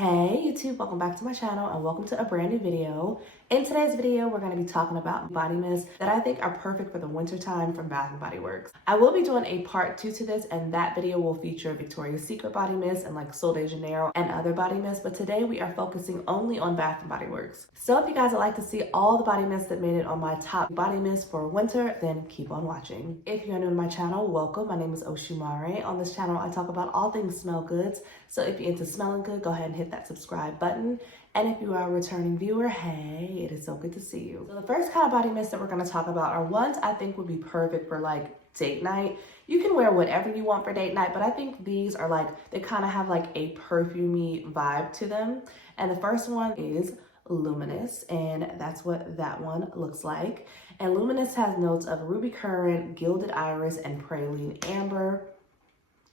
Hey YouTube, welcome back to my channel and welcome to a brand new video. In today's video, we're going to be talking about body mists that I think are perfect for the winter time from Bath & Body Works. I will be doing a part 2 to this, and that video will feature Victoria's Secret body mist and like Sol de Janeiro and other body mists, but today we are focusing only on Bath & Body Works. So if you guys would like to see all the body mists that made it on my top body mists for winter, then keep on watching. If you're new to my channel, welcome. My name is Oshimare. On this channel, I talk about all things smell goods. So if you're into smelling good, go ahead and hit that subscribe button. And if you are a returning viewer, hey, it is so good to see you. So the first kind of body mist that we're going to talk about are ones I think would be perfect for like date night. You can wear whatever you want for date night, but I think these are like, they kind of have like a perfumey vibe to them. And the first one is Luminous, and that's what that one looks like. And Luminous has notes of ruby currant, gilded iris, and praline amber.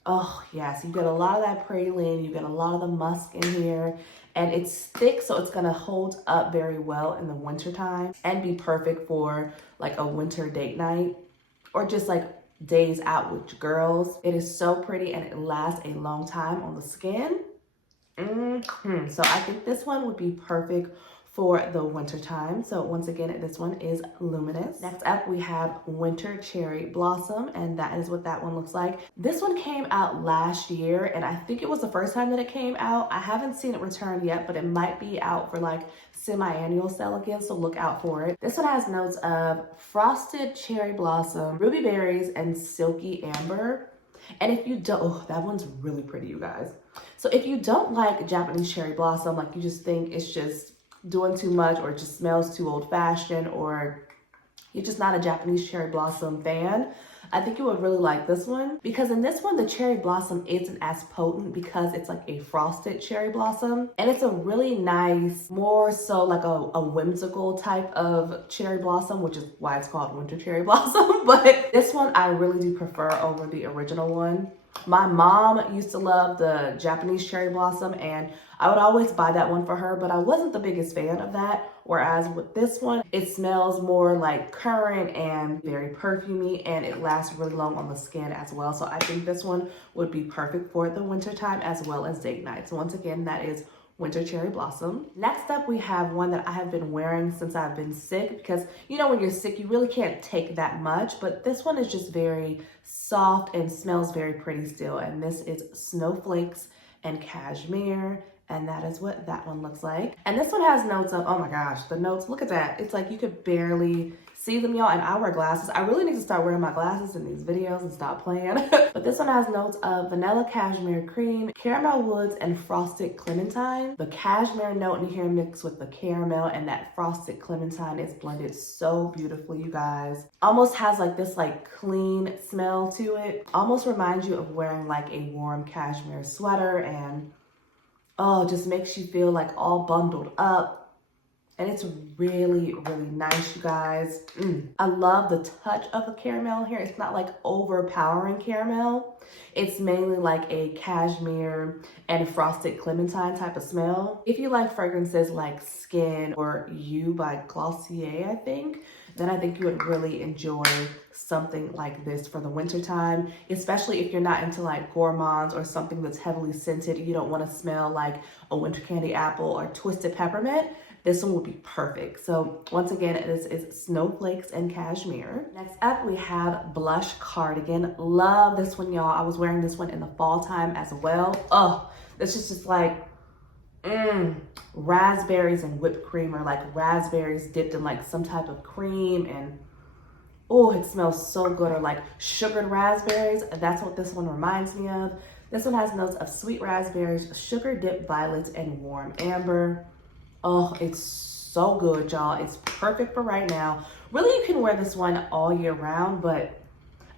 Oh yes, you get a lot of that praline, you get a lot of the musk in here, and it's thick, so it's gonna hold up very well in the winter time and be perfect for like a winter date night or just like days out with your girls. It is so pretty and it lasts a long time on the skin. So I think this one would be perfect for the winter time. So once again, this one is Luminous. Next up, we have Winter Cherry Blossom, and that is what that one looks like. This one came out last year, and I think it was the first time that it came out. I haven't seen it return yet, but it might be out for like semi-annual sale again, so look out for it. This one has notes of frosted cherry blossom, ruby berries, and silky amber. And if you don't, oh, that one's really pretty, you guys. So if you don't like Japanese cherry blossom, like you just think it's just doing too much or it just smells too old-fashioned, or you're just not a Japanese cherry blossom fan, I think you would really like this one, because in this one the cherry blossom isn't as potent because it's like a frosted cherry blossom, and it's a really nice, more so like a whimsical type of cherry blossom, which is why it's called Winter Cherry Blossom. But this one I really do prefer over the original one. My mom used to love the Japanese cherry blossom, and I would always buy that one for her, but I wasn't the biggest fan of that. Whereas with this one, it smells more like currant and very perfumey, and it lasts really long on the skin as well. So I think this one would be perfect for the winter time as well as date night. So once again, that is Winter Cherry Blossom. Next up, we have one that I have been wearing since I've been sick, because you know when you're sick, you really can't take that much, but this one is just very soft and smells very pretty still. And this is Snowflakes and Cashmere. And that is what that one looks like. And this one has notes of, oh my gosh, the notes, look at that. It's like you could barely see them, y'all, and I wear glasses. I really need to start wearing my glasses in these videos and stop playing. But this one has notes of vanilla cashmere cream, caramel woods, and frosted clementine. The cashmere note in here mixed with the caramel and that frosted clementine is blended so beautifully, you guys. Almost has like this like clean smell to it. Almost reminds you of wearing like a warm cashmere sweater, and oh, just makes you feel like all bundled up. And it's really, really nice, you guys. I love the touch of the caramel here. It's not like overpowering caramel. It's mainly like a cashmere and frosted clementine type of smell. If you like fragrances like Skin or You by Glossier, I think, then I think you would really enjoy something like this for the winter time, especially if you're not into like gourmands or something that's heavily scented. You don't want to smell like a winter candy apple or twisted peppermint. This one would be perfect. So once again, this is Snowflakes and Cashmere. Next up, we have Blush Cardigan. Love this one, y'all. I was wearing this one in the fall time as well. Oh, this is just like, raspberries and whipped cream, or like raspberries dipped in like some type of cream, and oh, it smells so good. Or like sugared raspberries. That's what this one reminds me of. This one has notes of sweet raspberries, sugar dipped violets, and warm amber. Oh, it's so good, y'all. It's perfect for right now. Really, you can wear this one all year round, but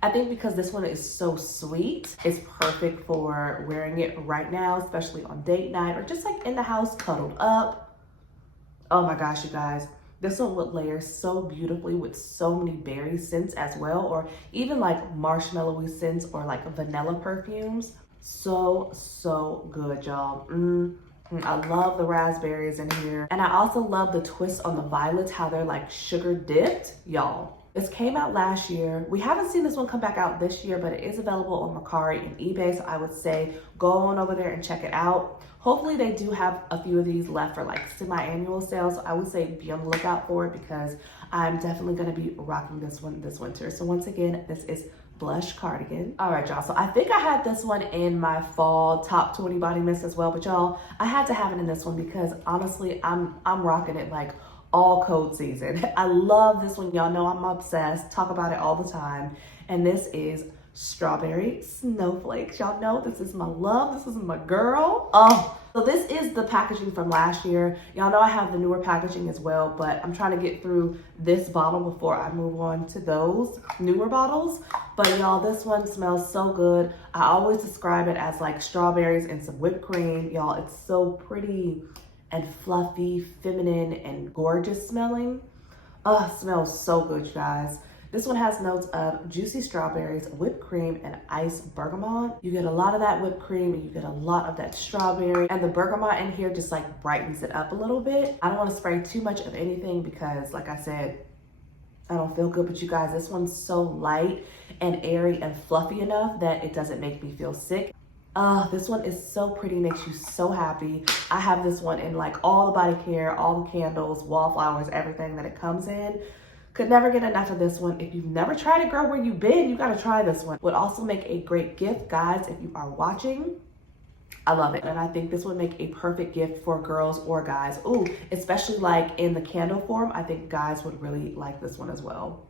I think because this one is so sweet, it's perfect for wearing it right now, especially on date night or just like in the house cuddled up. Oh my gosh, you guys. This one would layer so beautifully with so many berry scents as well, or even like marshmallowy scents or like vanilla perfumes. So good, y'all. I love the raspberries in here. And I also love the twist on the violets, how they're like sugar dipped, y'all. This came out last year. We haven't seen this one come back out this year, but it is available on Mercari and eBay. So I would say go on over there and check it out. Hopefully they do have a few of these left for like semi-annual sales. So I would say be on the lookout for it because I'm definitely going to be rocking this one this winter. So once again, this is Blush Cardigan. All right, y'all. So I think I had this one in my fall top 20 body mist as well. But y'all, I had to have it in this one because honestly, I'm rocking it like all cold season. I love this one. Y'all know I'm obsessed. Talk about it all the time. And this is Strawberry Snowflakes. Y'all know this is my love. This is my girl. Oh, so this is the packaging from last year. Y'all know I have the newer packaging as well, but I'm trying to get through this bottle before I move on to those newer bottles. But y'all, this one smells so good. I always describe it as like strawberries and some whipped cream. Y'all, it's so pretty and fluffy, feminine, and gorgeous smelling. Oh, it smells so good, you guys. This one has notes of juicy strawberries, whipped cream, and iced bergamot. You get a lot of that whipped cream and you get a lot of that strawberry. And the bergamot in here just like brightens it up a little bit. I don't want to spray too much of anything because like I said, I don't feel good, but you guys, this one's so light and airy and fluffy enough that it doesn't make me feel sick. This one is so pretty, makes you so happy. I have this one in like all the body care, all the candles, wallflowers, everything that it comes in. Could never get enough of this one. If you've never tried it, girl, where you been, you gotta try this one. Would also make a great gift, guys, if you are watching. I love it. And I think this would make a perfect gift for girls or guys. Ooh, especially like in the candle form. I think guys would really like this one as well.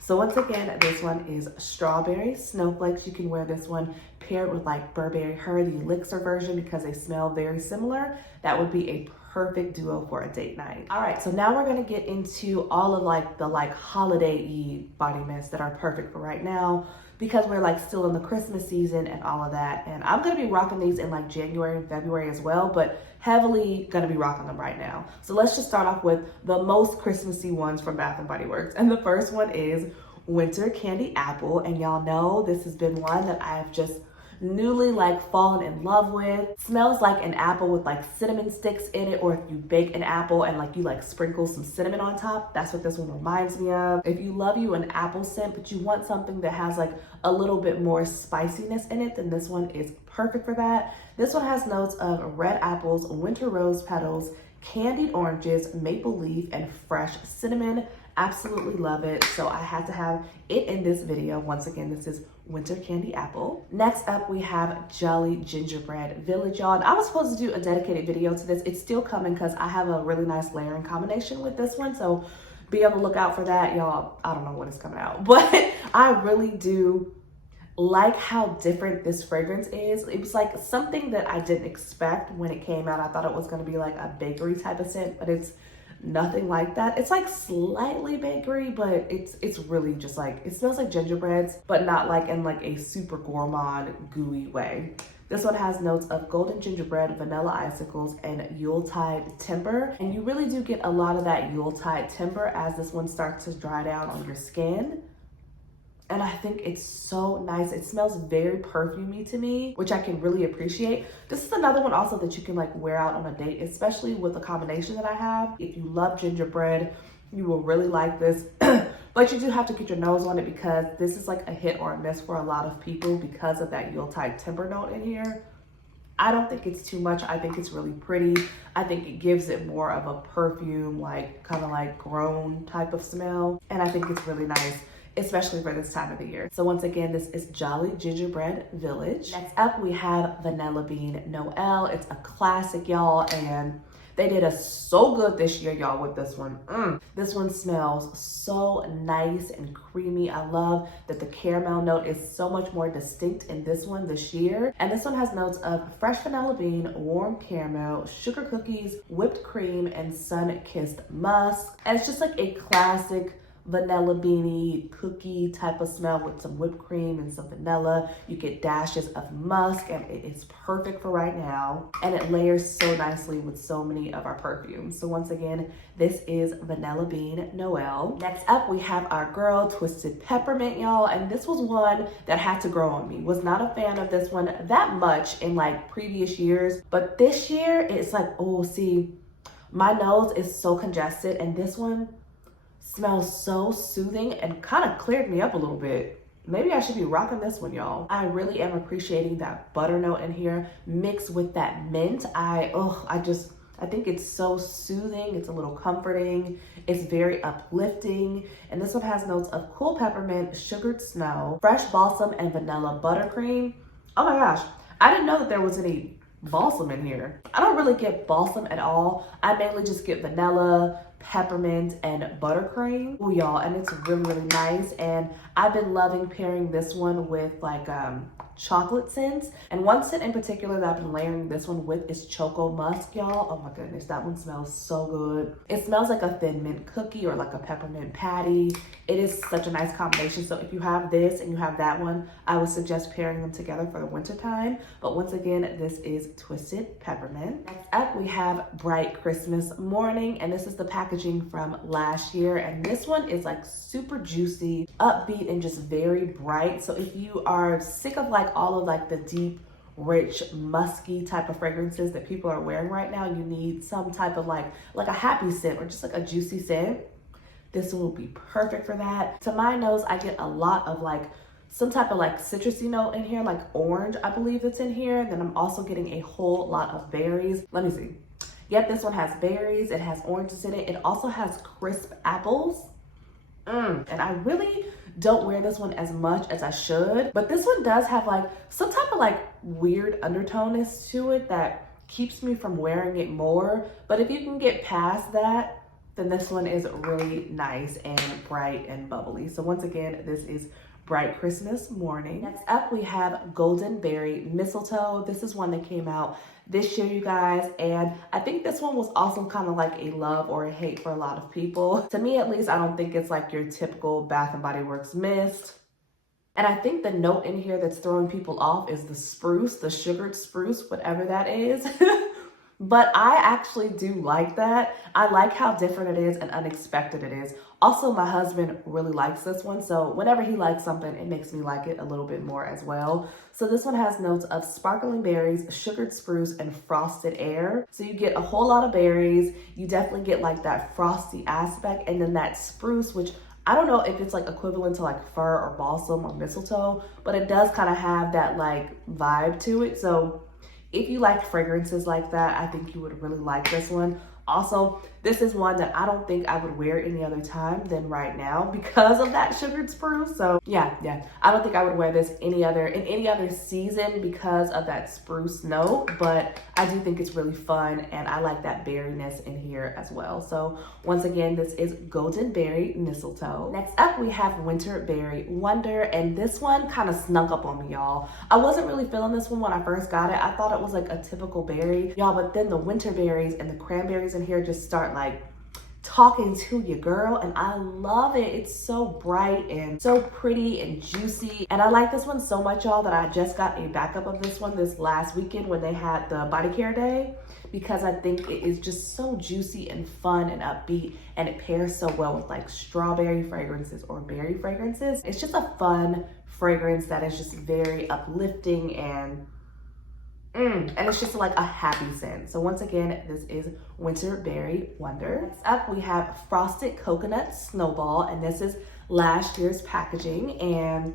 So once again, this one is Strawberry Snowflakes. You can wear this one paired with like Burberry Her, the elixir version, because they smell very similar. That would be a perfect duo for a date night. All right, so now we're gonna get into all of like the holiday-y body mists that are perfect for right now because we're like still in the Christmas season and all of that. And I'm gonna be rocking these in like January and February as well, but heavily gonna be rocking them right now. So let's just start off with the most Christmassy ones from Bath & Body Works. And the first one is Winter Candy Apple. And y'all know this has been one that I've just newly like fallen in love with. Smells like an apple with like cinnamon sticks in it, or if you bake an apple and like you like sprinkle some cinnamon on top, that's what this one reminds me of. If you love you an apple scent but you want something that has like a little bit more spiciness in it, then this one is perfect for that. This one has notes of red apples, winter rose petals, candied oranges, maple leaf, and fresh cinnamon. Absolutely love it. So I had to have it in this video. Once again, this is Winter Candy Apple. Next up, we have Jolly Gingerbread Village, y'all. And I was supposed to do a dedicated video to this. It's still coming because I have a really nice layering combination with this one. So be on the lookout for that, y'all. I don't know when it's coming out, but I really do like how different this fragrance is. It was like something that I didn't expect when it came out. I thought it was going to be like a bakery type of scent, but it's nothing like that. It's like slightly bakery, but it's really just like, it smells like gingerbreads, but not like in like a super gourmand gooey way. This one has notes of golden gingerbread, vanilla icicles, and Yuletide timber. And you really do get a lot of that Yuletide timber as this one starts to dry down on your skin. And I think it's so nice. It smells very perfumey to me, which I can really appreciate. This is another one also that you can like wear out on a date, especially with the combination that I have. If you love gingerbread, you will really like this. But you do have to get your nose on it because this is like a hit or a miss for a lot of people because of that Yuletide timber note in here. I don't think it's too much. I think it's really pretty. I think it gives it more of a perfume, like kind of like grown type of smell. And I think it's really nice, especially for this time of the year. So once again, this is Jolly Gingerbread Village. Next up, we have Vanilla Bean Noel. It's a classic, y'all, and they did us so good this year, y'all, with this one. This one smells so nice and creamy. I love that the caramel note is so much more distinct in this one this year. And this one has notes of fresh vanilla bean, warm caramel, sugar cookies, whipped cream, and sun-kissed musk. And it's just like a classic vanilla beanie cookie type of smell with some whipped cream and some vanilla. You get dashes of musk, and it is perfect for right now. And it layers so nicely with so many of our perfumes. So once again, this is Vanilla Bean Noel. Next up, we have our girl Twisted Peppermint, y'all. And this was one that had to grow on me. Was not a fan of this one that much in like previous years, but this year it's like, oh, see, my nose is so congested, and this one smells so soothing and kind of cleared me up a little bit. maybe I should be rocking this one, y'all. I really am appreciating that butter note in here mixed with that mint. I think it's so soothing. It's a little comforting. It's very uplifting. And this one has notes of cool peppermint, sugared snow, fresh balsam, and vanilla buttercream. Oh my gosh, I didn't know that there was any balsam in here. I don't really get balsam at all. I mainly just get vanilla, peppermint, and buttercream. Oh y'all, and it's really, really nice. And I've been loving pairing this one with like chocolate scents. And one scent in particular that I've been layering this one with is Choco Musk, y'all. Oh my goodness, that one smells so good. It smells like a thin mint cookie or like a peppermint patty. It is such a nice combination. So if you have this and you have that one, I would suggest pairing them together for the winter time. But once again, this is Twisted Peppermint. Next up, we have Bright Christmas Morning, and this is the packaging from last year. And this one is like super juicy, upbeat, and just very bright. So if you are sick of like all of like the deep, rich, musky type of fragrances that people are wearing right now, you need some type of like a happy scent or just like a juicy scent, this one will be perfect for that. To my nose, I get a lot of like some type of like citrusy note in here, like orange, I believe that's in here. And then I'm also getting a whole lot of berries. Let me see. Yep, this one has berries. It has oranges in it. It also has crisp apples. And I really don't wear this one as much as I should, but this one does have like some type of like weird undertoneness to it that keeps me from wearing it more. But if you can get past that, then this one is really nice and bright and bubbly. So once again, this is Bright Christmas Morning. Next up, we have Goldenberry Mistletoe. This is one that came out this year, you guys, and I think this one was also kind of like a love or a hate for a lot of people. To me, at least, I don't think it's like your typical Bath & Body Works mist. And I think the note in here that's throwing people off is the spruce, the sugared spruce, whatever that is. But I actually do like that. I like how different it is and unexpected it is. Also, my husband really likes this one. So whenever he likes something, it makes me like it a little bit more as well. So this one has notes of sparkling berries, sugared spruce, and frosted air. So you get a whole lot of berries. You definitely get like that frosty aspect. And then that spruce, which I don't know if it's like equivalent to like fir or balsam or mistletoe, but it does kind of have that like vibe to it. So if you like fragrances like that, I think you would really like this one. Also, this is one that I don't think I would wear any other time than right now because of that sugared spruce. So yeah, I don't think I would wear this in any other season because of that spruce note, but I do think it's really fun and I like that berryness in here as well. So once again, this is Goldenberry Mistletoe. Next up, we have Winterberry Wonder, and this one kind of snuck up on me, y'all. I wasn't really feeling this one when I first got it. I thought it was like a typical berry, y'all, but then the winter berries and the cranberries in here just start like talking to you, girl, and I love it. It's so bright and so pretty and juicy, and I like this one so much, y'all, that I just got a backup of this one this last weekend when they had the body care day, because I think it is just so juicy and fun and upbeat, and it pairs so well with like strawberry fragrances or berry fragrances. It's just a fun fragrance that is just very uplifting and it's just like a happy scent. So once again, this is Winterberry Wonder. Next up, we have Frosted Coconut Snowball, and this is last year's packaging. And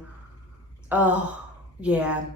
oh yeah,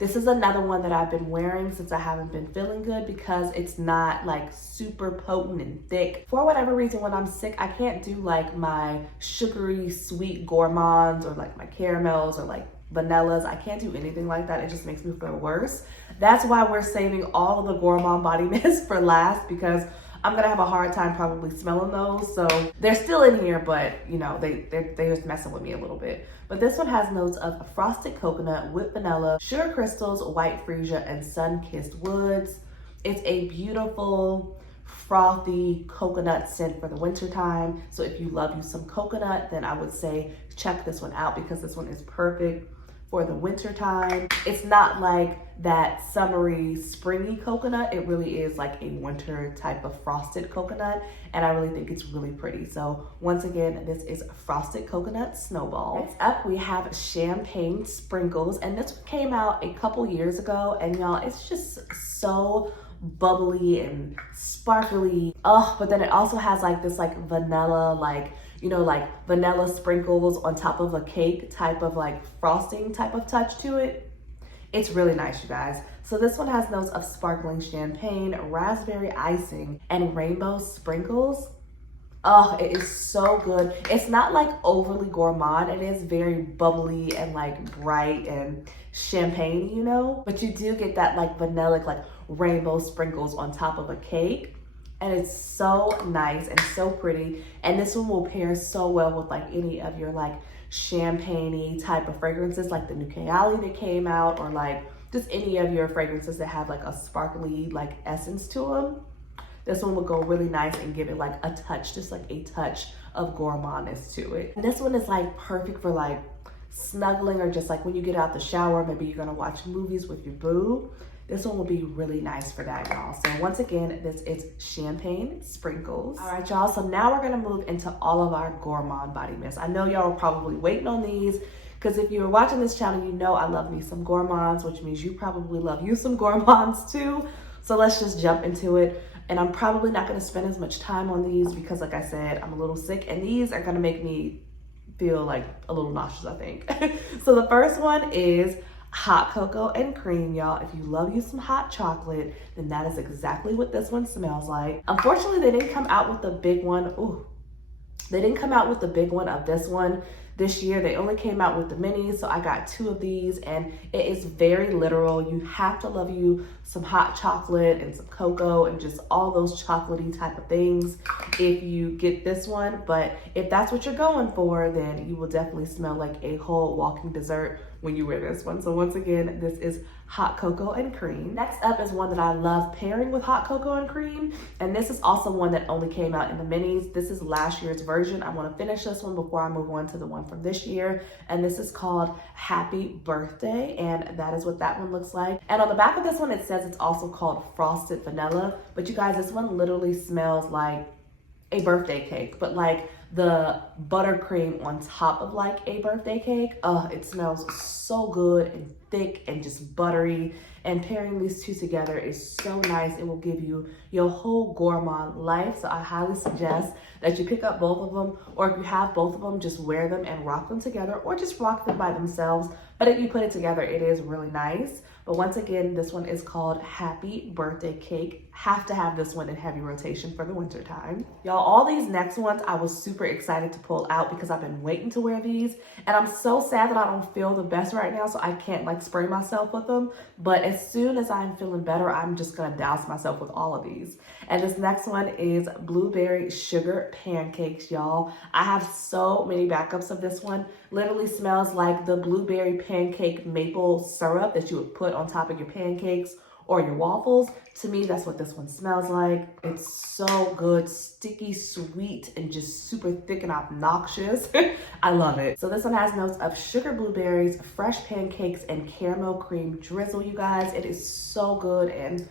this is another one that I've been wearing since I haven't been feeling good because it's not like super potent and thick. For whatever reason, when I'm sick, I can't do like my sugary sweet gourmands or like my caramels or like vanillas. I can't do anything like that. It just makes me feel worse. That's why we're saving all of the gourmand body mist for last, because I'm gonna have a hard time probably smelling those. So they're still in here, but you know, they're just messing with me a little bit. But this one has notes of frosted coconut, whipped vanilla, sugar crystals, white freesia, and sun-kissed woods. It's a beautiful, frothy coconut scent for the winter time. So if you love you some coconut, then I would say check this one out because this one is perfect for the winter time. It's not like that summery, springy coconut. It really is like a winter type of frosted coconut, and I really think it's really pretty. So once again, this is Frosted Coconut Snowball. Next up, we have Champagne Sprinkles, and this one came out a couple years ago, and y'all, it's just so bubbly and sparkly. Oh, but then it also has like this like vanilla, like, you know, like vanilla sprinkles on top of a cake type of like frosting type of touch to it. It's really nice, you guys. So this one has notes of sparkling champagne, raspberry icing, and rainbow sprinkles. Oh, it is so good. It's not like overly gourmand. It is very bubbly and like bright and champagne, you know? But you do get that like vanilla, like rainbow sprinkles on top of a cake. And it's so nice and so pretty. And this one will pair so well with like any of your like champagne-y type of fragrances, like the new Kayali that came out, or like just any of your fragrances that have like a sparkly like essence to them. This one will go really nice and give it like a touch, just like a touch of gourmandness to it. And this one is like perfect for like snuggling, or just like when you get out the shower, maybe you're gonna watch movies with your boo. This one will be really nice for that, y'all. So once again, this is champagne sprinkles. All right, y'all, so now we're gonna move into all of our gourmand body mists. I know y'all are probably waiting on these, because if you're watching this channel, you know I love me some gourmands, which means you probably love you some gourmands too. So let's just jump into it. And I'm probably not gonna spend as much time on these because, like I said, I'm a little sick, and these are gonna make me feel like a little nauseous, I think. So the first one is hot cocoa and cream, y'all. If you love you some hot chocolate, then that is exactly what this one smells like. Unfortunately, they didn't come out with the big one. Ooh, they didn't come out with the big one of this one this year. They only came out with the minis, so I got 2 of these, and it is very literal. You have to love you some hot chocolate and some cocoa and just all those chocolatey type of things if you get this one. But if that's what you're going for, then you will definitely smell like a whole walking dessert when you wear this one. So once again, this is hot cocoa and cream. Next up is one that I love pairing with hot cocoa and cream, and this is also one that only came out in the minis. This is last year's version. I want to finish this one before I move on to the one from this year, and this is called Happy Birthday, and that is what that one looks like. And on the back of this one, it says it's also called Frosted Vanilla, but you guys, this one literally smells like a birthday cake, but like the buttercream on top of like a birthday cake. It smells so good and thick and just buttery, and pairing these two together is so nice. It will give you your whole gourmand life. So I highly suggest that you pick up both of them, or if you have both of them, just wear them and rock them together, or just rock them by themselves. But if you put it together, it is really nice. But once again, this one is called Happy Birthday Cake. Have to have this one in heavy rotation for the winter time. Y'all, all these next ones I was super excited to pull out because I've been waiting to wear these, and I'm so sad that I don't feel the best right now, so I can't like spray myself with them. But as soon as I'm feeling better, I'm just gonna douse myself with all of these. And this next one is Blueberry Sugar Pancakes, y'all. I have so many backups of this one. Literally smells like the blueberry pancake maple syrup that you would put on top of your pancakes or your waffles. To me, that's what this one smells like. It's so good, sticky, sweet, and just super thick and obnoxious. I love it. So this one has notes of sugar blueberries, fresh pancakes, and caramel cream drizzle, you guys. It is so good, and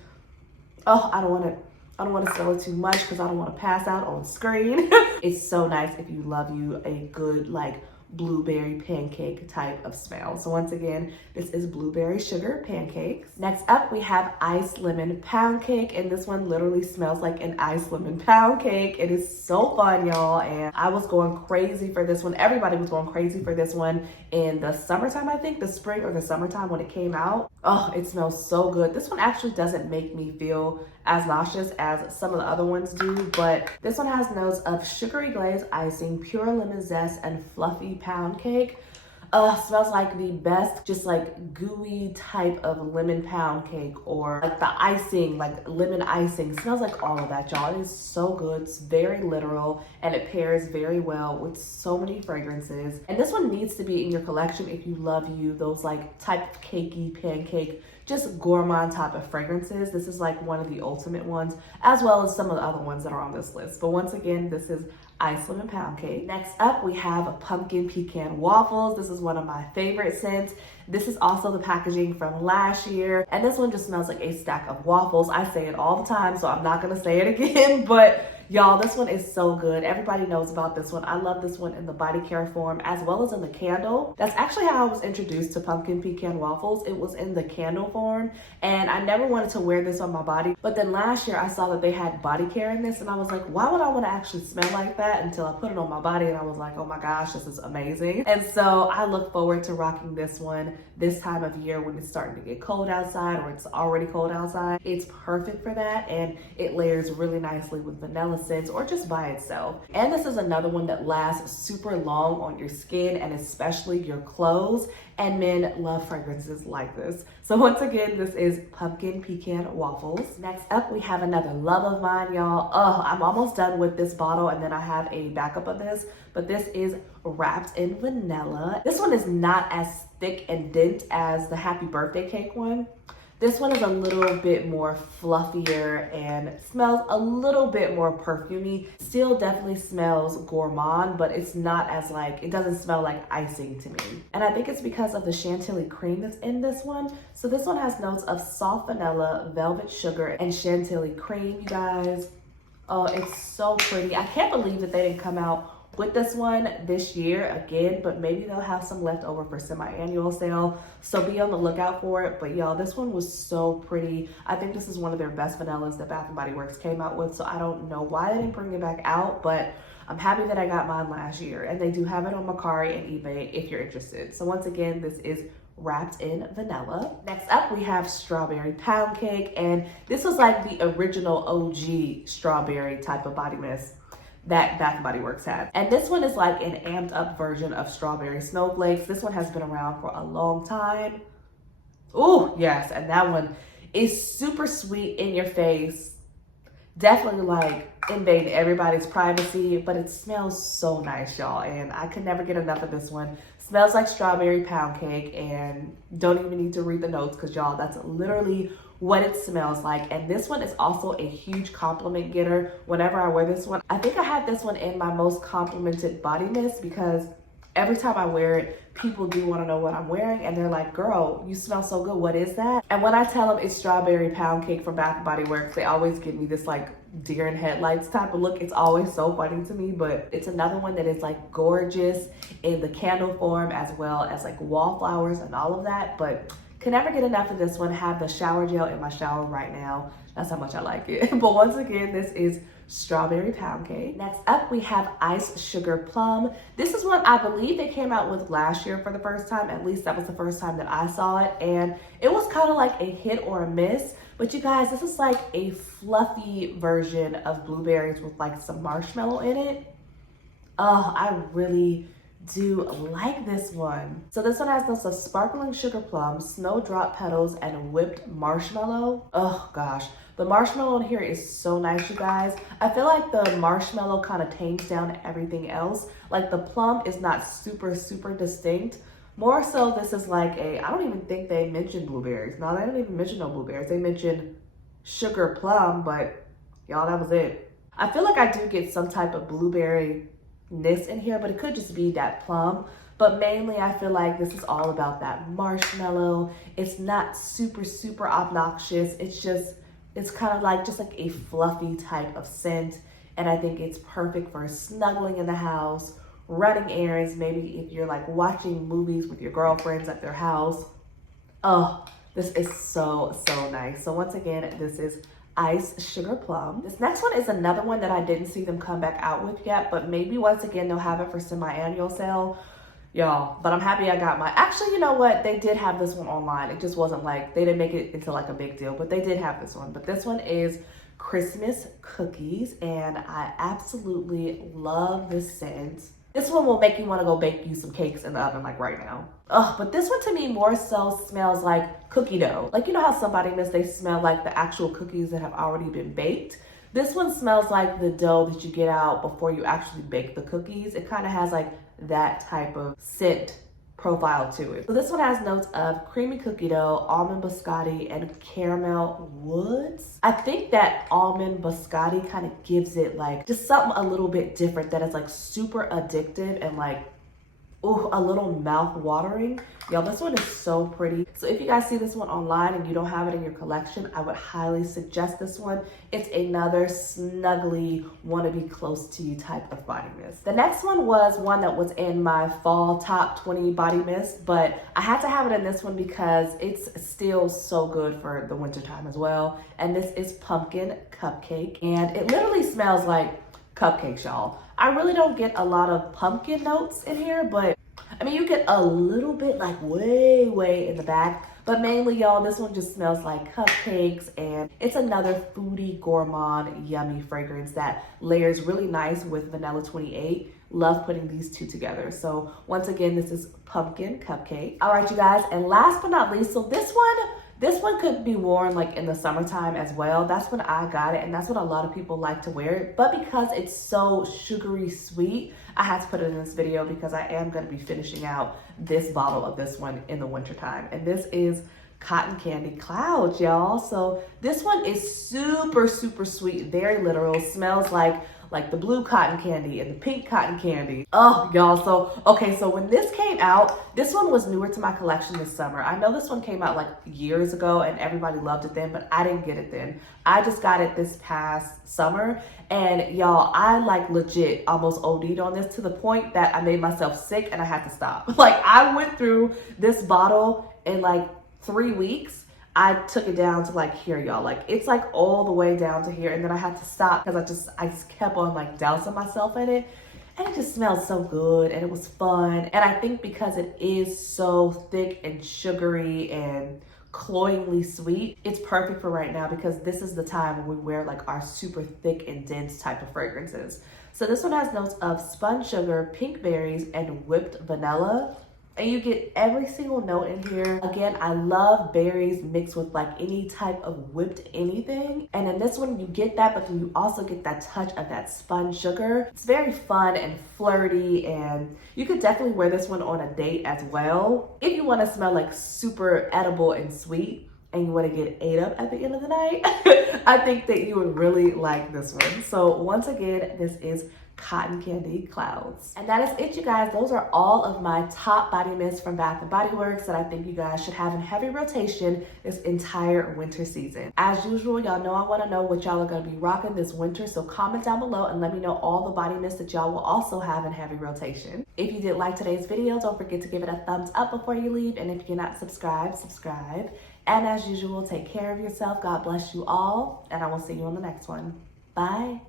oh, I don't want to sell it too much because I don't want to pass out on screen. It's so nice if you love you a good like blueberry pancake type of smell. So once again, this is Blueberry Sugar Pancakes. Next up, we have Ice Lemon Pound Cake, and this one literally smells like an ice lemon pound cake. It is so fun, y'all, and I was going crazy for this one. Everybody was going crazy for this one in the summertime, I think, the spring or the summertime when it came out. Oh, it smells so good. This one actually doesn't make me feel as nauseous as some of the other ones do, but this one has notes of sugary glazed icing, pure lemon zest, and fluffy pound cake. Smells like the best, just like gooey type of lemon pound cake, or like the icing, like lemon icing. Smells like all of that, y'all. It is so good. It's very literal, and it pairs very well with so many fragrances. And this one needs to be in your collection if you love you those like type of cakey pancake, just gourmand type of fragrances. This is like one of the ultimate ones, as well as some of the other ones that are on this list. But once again, this is Ice Lemon Pound Cake. Next up, we have a Pumpkin Pecan Waffles. This is one of my favorite scents. This is also the packaging from last year, and this one just smells like a stack of waffles. I say it all the time, so I'm not gonna say it again, but Y'all, this one is so good. Everybody knows about this one. I love this one in the body care form as well as in the candle. That's actually how I was introduced to pumpkin pecan waffles. It was in the candle form, and I never wanted to wear this on my body. But then last year I saw that they had body care in this, and I was like, why would I want to actually smell like that? Until I put it on my body, and I was like, oh my gosh, this is amazing. And so I look forward to rocking this one this time of year when it's starting to get cold outside or it's already cold outside. It's perfect for that, and it layers really nicely with vanilla scents or just by itself. And this is another one that lasts super long on your skin and especially your clothes, and men love fragrances like this. So once again, this is pumpkin pecan waffles. Next up, we have another love of mine, y'all. Oh, I'm almost done with this bottle, and then I have a backup of this, but this is wrapped in vanilla. This one is not as thick and dense as the happy birthday cake one. This one is a little bit more fluffier and smells a little bit more perfumey. Still definitely smells gourmand, but it's not as like, it doesn't smell like icing to me. And I think it's because of the chantilly cream that's in this one. So this one has notes of soft vanilla, velvet sugar, and chantilly cream, you guys. Oh, it's so pretty. I can't believe that they didn't come out with this one this year again, but maybe they'll have some left over for semi-annual sale, so be on the lookout for it. But y'all, this one was so pretty. I think this is one of their best vanillas that Bath & Body Works came out with, so I don't know why they didn't bring it back out, but I'm happy that I got mine last year. And they do have it on Mercari and eBay if you're interested. So once again, this is wrapped in vanilla. Next up, we have strawberry pound cake, and this was like the original OG strawberry type of body mist that Bath & Body Works had. And this one is like an amped up version of strawberry snowflakes. This one has been around for a long time. Oh, yes, and that one is super sweet in your face. Definitely like invade everybody's privacy, but it smells so nice, y'all, and I could never get enough of this one. Smells like strawberry pound cake, and don't even need to read the notes because y'all, that's literally what it smells like. And this one is also a huge compliment getter whenever I wear this one. I think I had this one in my most complimented body mist because every time I wear it, people do want to know what I'm wearing, and they're like, girl, you smell so good, what is that? And when I tell them it's strawberry pound cake from Bath & Body Works, they always give me this like deer in headlights type of look. It's always so funny to me, but it's another one that is like gorgeous in the candle form as well as like wallflowers and all of that, but can never get enough of this one. Have the shower gel in my shower right now. That's how much I like it. But once again, this is strawberry pound cake. Next up, we have iced sugar plum. This is one I believe they came out with last year for the first time. At least that was the first time that I saw it. And it was kind of like a hit or a miss. But you guys, this is like a fluffy version of blueberries with like some marshmallow in it. Oh, I really do like this one. So this one has notes of sparkling sugar plum, snowdrop petals, and whipped marshmallow. Oh gosh, the marshmallow in here is so nice, you guys. I feel like the marshmallow kind of tames down everything else. Like the plum is not super distinct. More so, this is like a, I don't even think they mentioned blueberries. No, they didn't even mention no blueberries. They mentioned sugar plum, but y'all, that was it. I feel like I do get some type of blueberry ness in here, but it could just be that plum. But mainly I feel like this is all about that marshmallow. It's not super obnoxious. It's kind of like just like a fluffy type of scent, and I think it's perfect for snuggling in the house, running errands, maybe if you're like watching movies with your girlfriends at their house. Oh, this is so nice. So once again, this is iced sugar plum. This next one is another one that I didn't see them come back out with yet, but maybe once again they'll have it for semi-annual sale, y'all. But I'm happy I got mine. Actually, you know what, they did have this one online. It just wasn't like, they didn't make it into like a big deal, but they did have this one. But this one is Christmas cookies, and I absolutely love this scent. This one will make you want to go bake you some cakes in the oven like right now. Ugh, but this one to me more so smells like cookie dough. Like, you know how somebody mist, they smell like the actual cookies that have already been baked? This one smells like the dough that you get out before you actually bake the cookies. It kind of has like that type of scent profile to it. So this one has notes of creamy cookie dough, almond biscotti, and caramel woods. I think that almond biscotti kind of gives it like just something a little bit different that is like super addictive and like ooh, a little mouth watering. Y'all, this one is so pretty. So if you guys see this one online and you don't have it in your collection, I would highly suggest this one. It's another snuggly, wanna be close to you type of body mist. The next one was one that was in my fall top 20 body mist, but I had to have it in this one because it's still so good for the winter time as well. And this is Pumpkin Cupcake, and it literally smells like cupcakes, y'all. I really don't get a lot of pumpkin notes in here, but I mean, you get a little bit like way in the back, but mainly, y'all, this one just smells like cupcakes, and it's another foodie, gourmand, yummy fragrance that layers really nice with Vanilla 28. Love putting these two together. So once again, this is Pumpkin Cupcake. All right, you guys, and last but not least, so this one could be worn like in the summertime as well. That's when I got it, and that's what a lot of people like to wear it. But because it's so sugary sweet, I had to put it in this video because I am gonna be finishing out this bottle of this one in the wintertime. And this is Cotton Candy Clouds, y'all. So this one is super sweet, very literal. Smells like the blue cotton candy and the pink cotton candy. Oh, y'all, so, okay, so when this came out, this one was newer to my collection this summer. I know this one came out like years ago and everybody loved it then, but I didn't get it then. I just got it this past summer, and y'all, I like legit almost OD'd on this to the point that I made myself sick and I had to stop. Like, I went through this bottle in like 3 weeks. I took it down to like here, y'all. Like, it's like all the way down to here, and then I had to stop because I just kept on like dousing myself in it, and it just smelled so good and it was fun. And I think because it is so thick and sugary and cloyingly sweet, it's perfect for right now because this is the time when we wear like our super thick and dense type of fragrances. So this one has notes of spun sugar, pink berries, and whipped vanilla. And you get every single note in here. Again, I love berries mixed with like any type of whipped anything. And in this one, you get that, but then you also get that touch of that spun sugar. It's very fun and flirty, and you could definitely wear this one on a date as well. If you want to smell like super edible and sweet, and you want to get ate up at the end of the night, I think that you would really like this one. So once again, this is Cotton Candy Clouds. And that is it, you guys. Those are all of my top body mists from Bath & Body Works that I think you guys should have in heavy rotation this entire winter season. As usual, y'all know I want to know what y'all are going to be rocking this winter, so comment down below and let me know all the body mists that y'all will also have in heavy rotation. If you did like today's video, don't forget to give it a thumbs up before you leave, and if you're not subscribed, subscribe. And as usual, take care of yourself. God bless you all, and I will see you on the next one. Bye.